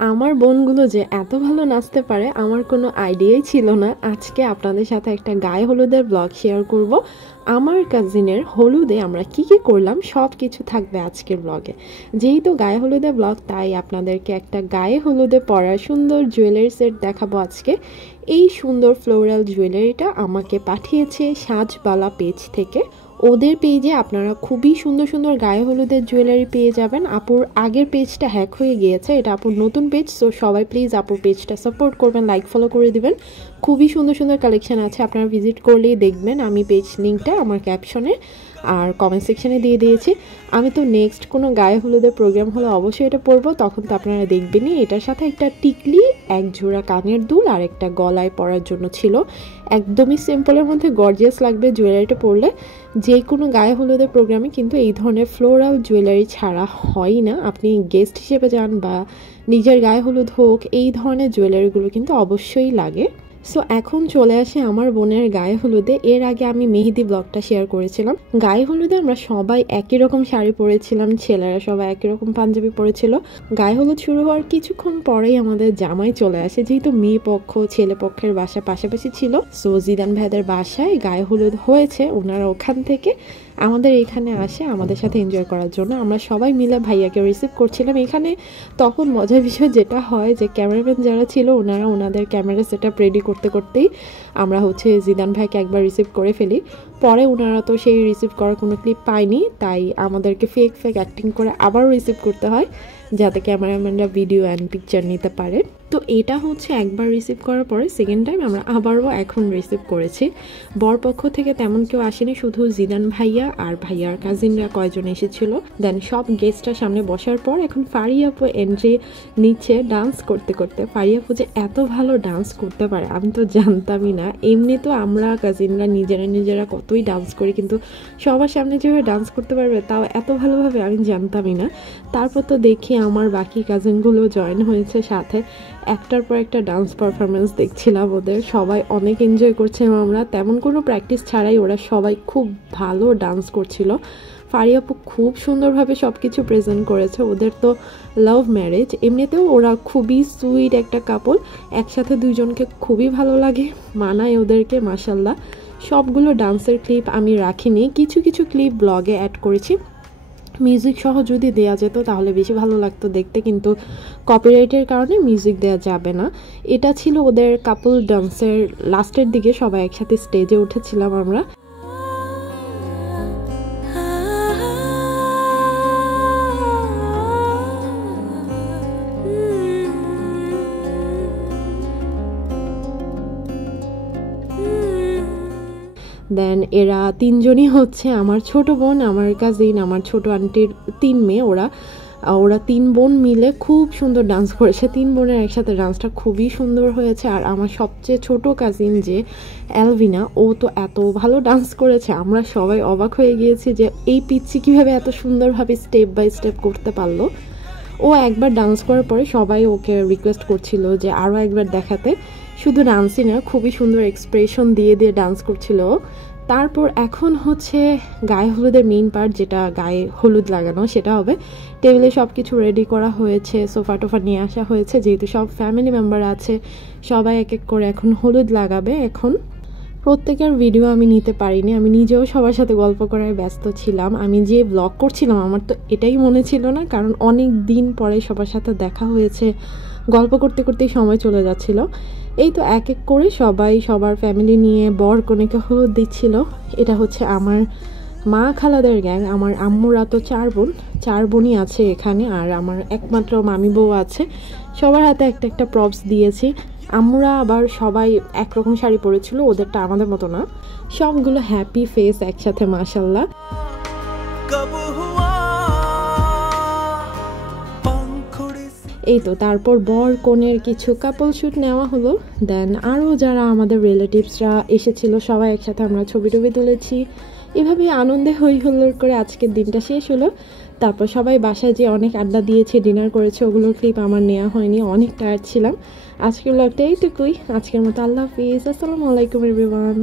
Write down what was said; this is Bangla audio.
আমার বোনগুলো যে এত ভালো নাচতে পারে আমার কোনো আইডিয়াই ছিল না। আজকে আপনাদের সাথে একটা গায়ে হলুদের ব্লগ শেয়ার করব। আমার কাজিনের হলুদে আমরা কি কি করলাম সব কিছু থাকবে আজকের ব্লগে। যেহেতু গায়ে হলুদের ব্লগ, তাই আপনাদেরকে একটা গায়ে হলুদে পরা সুন্দর জুয়েলারি সেট দেখাবো আজকে। এই সুন্দর ফ্লোরাল জুয়েলারিটা আমাকে পাঠিয়েছে সাজবালা পেজ থেকে। ওদের পেজে আপনারা খুবই সুন্দর সুন্দর গায়ে হলুদের জুয়েলারি পেয়ে যাবেন। আপুর আগের পেজটা হ্যাক হয়ে গিয়েছে, এটা আপুর নতুন পেজ, সো সবাই প্লিজ আপুর পেজটা সাপোর্ট করবেন, লাইক ফলো করে দিবেন। খুবই সুন্দর সুন্দর কালেকশন আছে, আপনারা ভিজিট করলেই দেখবেন। আমি পেজ লিঙ্কটা আমার ক্যাপশনে আর কমেন্ট সেকশনে দিয়ে দিয়েছি। আমি তো নেক্সট কোনো গায়ে হলুদের প্রোগ্রাম হলে অবশ্যই এটা পরবো, তখন তো আপনারা দেখবেনই। এটার সাথে একটা টিকলি, এক জোড়া কানের দুল আর একটা গলায় পরার জন্য ছিল। একদমই সিম্পলের মধ্যে গর্জিয়াস লাগবে জুয়েলারিটা পরলে। যে কোনো গায়ে হলুদের প্রোগ্রামে কিন্তু এই ধরনের ফ্লোরাল জুয়েলারি ছাড়া হয় না। আপনি গেস্ট হিসেবে যান বা নিজের গায়ে হলুদ হোক, এই ধরনের জুয়েলারিগুলো কিন্তু অবশ্যই লাগে। সো এখন চলে আসে আমার বোনের গায়ে হলুদে। এর আগে আমি মেহেদি ব্লগটা শেয়ার করেছিলাম। গায়ে হলুদে আমরা সবাই একই রকম শাড়ি পরেছিলাম, ছেলেরা সবাই একই রকম পাঞ্জাবি পরেছিল। গায়ে হলুদ শুরু হওয়ার কিছুক্ষণ পরেই আমাদের জামাই চলে আসে। যেহেতু মেয়ে পক্ষ ছেলে পক্ষের বাসা পাশাপাশি ছিল, সো জিদান ভাইদের বাসায় গায়ে হলুদ হয়েছে, ওনারা ওখান থেকে আমাদের এখানে আসে আমাদের সাথে এনজয় করার জন্য। আমরা সবাই মিলে ভাইয়াকে রিসিভ করছিলাম এখানে। তখন মজার বিষয় যেটা হয় যে ক্যামেরাম্যান যারা ছিল ওনারা ওনাদের ক্যামেরা সেটআপ রেডি করতে করতেই আমরা জিদান ভাইকে একবার রিসিভ করে ফেলি। পরে ওনারা তো সেই রিসিভ করার কোনো ক্লিপ পায়নি, তাই আমাদেরকে ফেক অ্যাক্টিং করে আবারও রিসিভ করতে হয়, যাতে ক্যামেরাম্যানরা ভিডিও অ্যান্ড পিকচার নিতে পারে। তো এটা একবার রিসিভ করার পরে সেকেন্ড টাইম আমরা আবারও এখন রিসিভ করেছি। বরপক্ষ থেকে তেমন কেউ আসেনি, শুধু জিদান ভাইয়া আর ভাইয়ার কাজিনরা কয়জন এসেছিল। দেন সব গেস্টরা সামনে বসার পর এখন ফারিয়া আপু এন্ট্রি নিচ্ছে ডান্স করতে করতে। ফারিয়া আপু যে এত ভালো ডান্স করতে পারে আমি তো জানতামই না। এমনি তো আমরা কাজিনরা নিজেরা কতই ডান্স করি, কিন্তু সবার সামনে যেভাবে ডান্স করতে পারবে তাও এত ভালোভাবে আমি জানতামই না। তারপর তো দেখি আমার বাকি কাজিনগুলো জয়েন হয়েছে সাথে, একটার পর একটা ডান্স পারফরমেন্স দেখছিলাম ওদের। সবাই অনেক এনজয় করছে, আমরা তেমন কোনো প্র্যাকটিস ছাড়াই ওরা সবাই খুব ভালো ডান্স করছিল। ফারিয়া আপু খুব সুন্দরভাবে সব কিছু প্রেজেন্ট করেছে। ওদের তো লাভ ম্যারেজ, এমনিতেও ওরা খুবই সুইট একটা কাপল, একসাথে দুইজনকে খুবই ভালো লাগে, মানায় ওদেরকে মাশাল্লাহ। সবগুলো ডান্সের ক্লিপ আমি রাখিনি, কিছু কিছু ক্লিপ ব্লগে অ্যাড করেছি। মিউজিক সহ যদি দেয়া যেত তাহলে বেশি ভালো লাগতো দেখতে, কিন্তু কপিরাইটের কারণে মিউজিক দেয়া যাবে না। এটা ছিল ওদের কাপল ডান্সের লাস্টের দিকে, সবাই একসাথে স্টেজে উঠেছিলাম আমরা। দেন এরা তিনজনই আমার ছোট বোন, আমার কাজিন, আমার ছোট আন্টির 3 মেয়ে। ওরা 3 বোন মিলে খুব সুন্দর ডান্স করেছে। 3 বোনের একসাথে ডান্সটা খুবই সুন্দর হয়েছে। আর আমার সবচেয়ে ছোট কাজিন যে অ্যালভিনা, ও তো এত ভালো ডান্স করেছে, আমরা সবাই অবাক হয়ে গিয়েছি যে এই পিচ্চি কীভাবে এত সুন্দরভাবে স্টেপ বাই স্টেপ করতে পারলো। ও একবার ডান্স করার পরে সবাই ওকে রিকোয়েস্ট করছিল যে আরও একবার দেখাতে। শুধু ডান্সই না, খুবই সুন্দর এক্সপ্রেশন দিয়ে ডান্স করছিল। তারপর এখন গায়ে হলুদের মেইন পার্ট, যেটা গায়ে হলুদ লাগানো, সেটা হবে। টেবিলে সব কিছু রেডি করা হয়েছে, সোফা টোফা নিয়ে আসা হয়েছে, যেহেতু সব ফ্যামিলি মেম্বার আছে সবাই এক এক করে এখন হলুদ লাগাবে। এখন প্রত্যেকের ভিডিও আমি নিতে পারিনি, আমি নিজেও সবার সাথে গল্প করায় ব্যস্ত ছিলাম। আমি যে ব্লগ করছিলাম আমার তো এটাই মনে ছিল না, কারণ অনেক দিন পরে সবার সাথে দেখা হয়েছে, গল্প করতে করতেই সময় চলে যাচ্ছিল। এই তো এক এক করে সবাই সবার ফ্যামিলি নিয়ে বর কনেকে হলুদ দিচ্ছিল। এটা আমার মা খালাদের গ্যাং। আমার আম্মুরা তো 4 বোনই আছে এখানে, আর আমার একমাত্র মামি বউ আছে। সবার হাতে একটা একটা প্রপস দিয়েছি। আম্মুরা আবার সবাই একরকম শাড়ি পরেছিল, ওদেরটা আমাদের মতো না। সবগুলো হ্যাপি ফেস একসাথে মাশাল্লাহ। এই তো তারপর বর কনের কিছু কাপল শ্যুট নেওয়া হলো। দেন আরও যারা আমাদের রিলেটিভসরা এসেছিল সবাই একসাথে আমরা ছবি টবি তুলেছি। এভাবে আনন্দে হই হুল্লোড় করে আজকের দিনটা শেষ হলো। তারপর সবাই বাসায় যেয়ে অনেক আড্ডা দিয়েছে, ডিনার করেছে, ওগুলোর ক্লিপ আমার নেওয়া হয়নি, অনেক টায়ার্ড ছিলাম। আজকের ব্লগটা এইটুকুই। আজকের মতো আল্লাহ হাফিজ, আসসালামু আলাইকুম এভরিওয়ান।